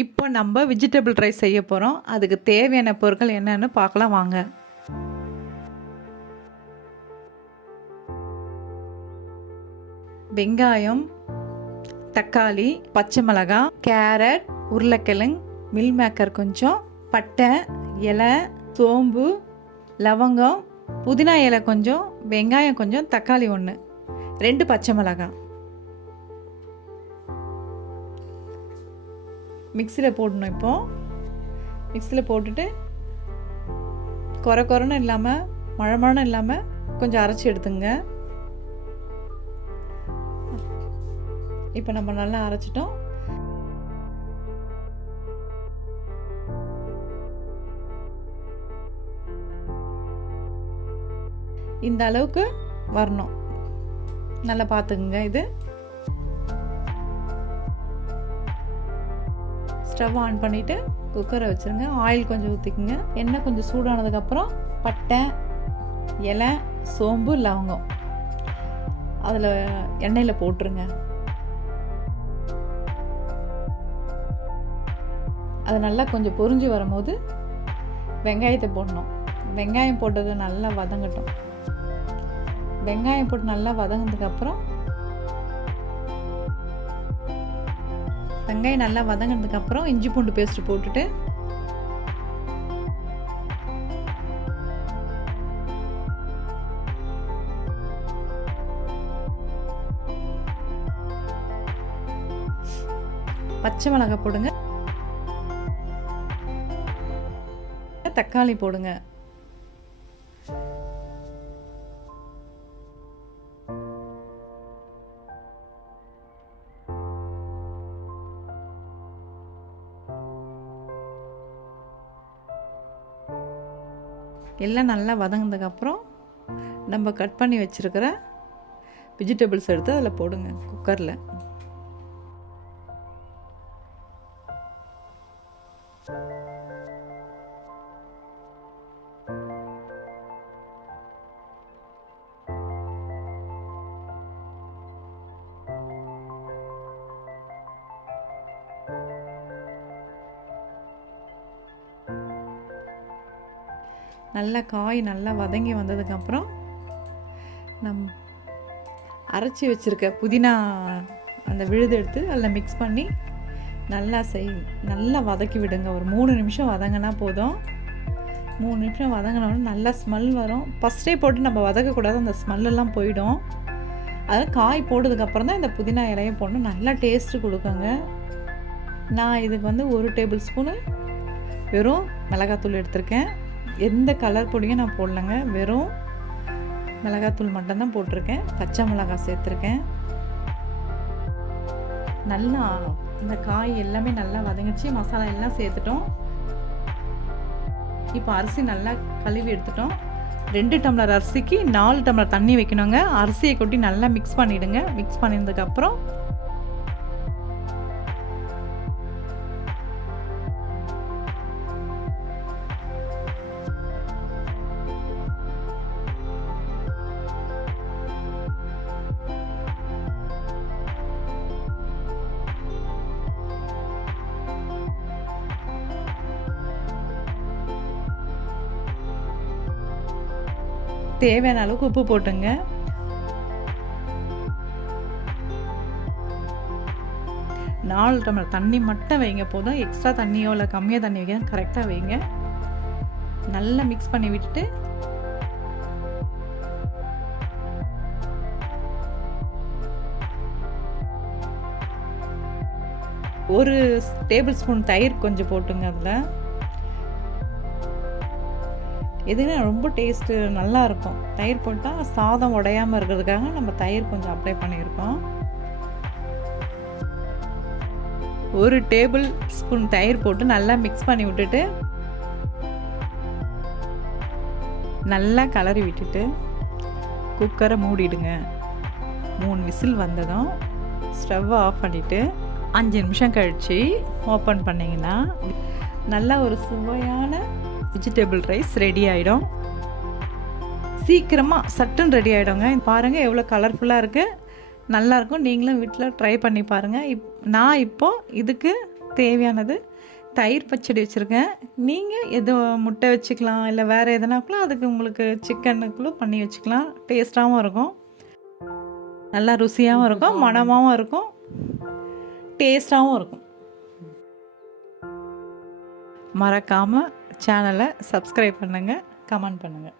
இப்போ நம்ம vegetable rice செய்ய போகிறோம். அதுக்கு தேவையான பொருட்கள் என்னன்னு பார்க்கலாம் வாங்க. வெங்காயம், தக்காளி, பச்சை மிளகாய், கேரட், உருளைக்கிழங்கு, மில் மேக்கர் கொஞ்சம், பட்டை, இலை, சோம்பு, லவங்கம், புதினா இலை கொஞ்சம், வெங்காயம் கொஞ்சம், தக்காளி 1, 2 பச்சை மிளகாய். மிக்சியில் போடணும். இப்போது மிக்சியில் போட்டுட்டு கொரன்னு இல்லாமல் மழை இல்லாமல் கொஞ்சம் அரைச்சி எடுத்துங்க. இப்போ நம்ம நல்லா அரைச்சிட்டோம். இந்த அளவுக்கு வரணும். நல்லா பார்த்துக்குங்க. இது ஸ்டவ் ஆன் பண்ணிவிட்டு குக்கரை வச்சுருங்க. ஆயில் கொஞ்சம் ஊற்றிக்குங்க. எண்ணெய் கொஞ்சம் சூடானதுக்கப்புறம் பட்டை, இலை, சோம்பு, லவங்கம் அதில் எண்ணெயில் போட்டுருங்க. அது நல்லா கொஞ்சம் பொரிஞ்சு வரும்போது வெங்காயத்தை போடணும். வெங்காயம் போட்டது நல்லா வதங்கட்டும். வெங்காயம் போட்டு நல்லா வதங்கினதுக்கப்புறம் வெங்காயம் நல்லா வதங்கினதுக்கப்புறம் இஞ்சி பூண்டு பேஸ்ட்டு போட்டுட்டு பச்சை மிளகாய் போடுங்க. தக்காளி போடுங்க. எல்லாம் நல்லா வதங்கினதுக்கப்புறம் நம்ம கட் பண்ணி வச்சுருக்கிற வெஜிடபிள்ஸ் எடுத்து அதில் போடுங்க. குக்கரில் நல்லா காய் நல்லா வதங்கி வந்ததுக்கப்புறம் அரைச்சி வச்சுருக்க புதினா அந்த விழுது எடுத்து அதில் மிக்ஸ் பண்ணி நல்லா வதக்கி விடுங்க. ஒரு 3 நிமிஷம் வதங்கினா போதும். 3 நிமிஷம் வதங்கினோடனே நல்லா ஸ்மெல் வரும். ஃபஸ்ட்டே போட்டு நம்ம வதக்கக்கூடாது, அந்த ஸ்மெல்லெல்லாம் போயிடும். அதில் காய் போட்டதுக்கப்புறம் தான் இந்த புதினா இலையை போடணும். நல்லா டேஸ்ட்டு கொடுக்குங்க. நான் இதுக்கு 1 டேபிள் ஸ்பூனு வெறும் மிளகாத்தூள் எடுத்திருக்கேன். எந்த கலர் பொடியும் நான் போடலைங்க. வெறும் மிளகாத்தூள் மட்டும்தான் போட்டிருக்கேன். பச்சை மிளகாய் சேர்த்துருக்கேன். நல்லா இந்த காய் எல்லாமே நல்லா வதங்கிச்சு. மசாலா எல்லாம் சேர்த்துட்டோம். இப்போ அரிசி நல்லா கழுவி எடுத்துட்டோம். 2 டம்ளர் அரிசிக்கு 4 டம்ளர் தண்ணி வைக்கணுங்க. அரிசியை கொட்டி நல்லா மிக்ஸ் பண்ணிவிடுங்க. மிக்ஸ் பண்ணினதுக்கப்புறம் தேவையான அளவுக்கு உப்பு போட்டுங்க. நாலு டம்ளர் தண்ணி மட்டும் வைங்க போதும். எக்ஸ்ட்ரா தண்ணியோ இல்லை கம்மியாக தண்ணி வைக்க கரெக்டாக வைங்க. நல்லா மிக்ஸ் பண்ணி விட்டுட்டு ஒரு டேபிள் ஸ்பூன் தயிர் கொஞ்சம் போட்டுங்க. அதில் எதுனா ரொம்ப டேஸ்ட்டு நல்லாயிருக்கும். தயிர் போட்டால் சாதம் உடையாமல் இருக்கிறதுக்காக நம்ம தயிர் கொஞ்சம் அப்ளை பண்ணியிருக்கோம். 1 டேபிள் ஸ்பூன் தயிர் போட்டு நல்லா மிக்ஸ் பண்ணி விட்டுட்டு நல்லா கலரி விட்டுட்டு குக்கரை மூடிடுங்க. 3 விசில் வந்ததும் ஸ்டவ்வை ஆஃப் பண்ணிவிட்டு 5 நிமிஷம் கழித்து ஓப்பன் பண்ணிங்கன்னா நல்லா ஒரு சுவையான வெஜிடபிள் ரைஸ் ரெடி ஆகிடும். சீக்கிரமாக சட்டுன்னு ரெடி ஆகிடுங்க. பாருங்கள் எவ்வளோ கலர்ஃபுல்லாக இருக்குது, நல்லாயிருக்கும். நீங்களும் வீட்டில் ட்ரை பண்ணி பாருங்கள். நான் இப்போது இதுக்கு தேவையானது தயிர் பச்சடி வச்சுருக்கேன். நீங்கள் எது முட்டை வச்சுக்கலாம், இல்லை வேறு எதனாக்குள்ள அதுக்கு உங்களுக்கு சிக்கனுக்குள்ளே பண்ணி வச்சுக்கலாம். டேஸ்ட்டாகவும் இருக்கும், நல்லா ருசியாகவும் இருக்கும், மணமாகவும் இருக்கும், டேஸ்ட்டாகவும் இருக்கும். மறக்காமல் சேனலை சப்ஸ்கிரைப் பண்ணுங்கள், கமெண்ட் பண்ணுங்கள்.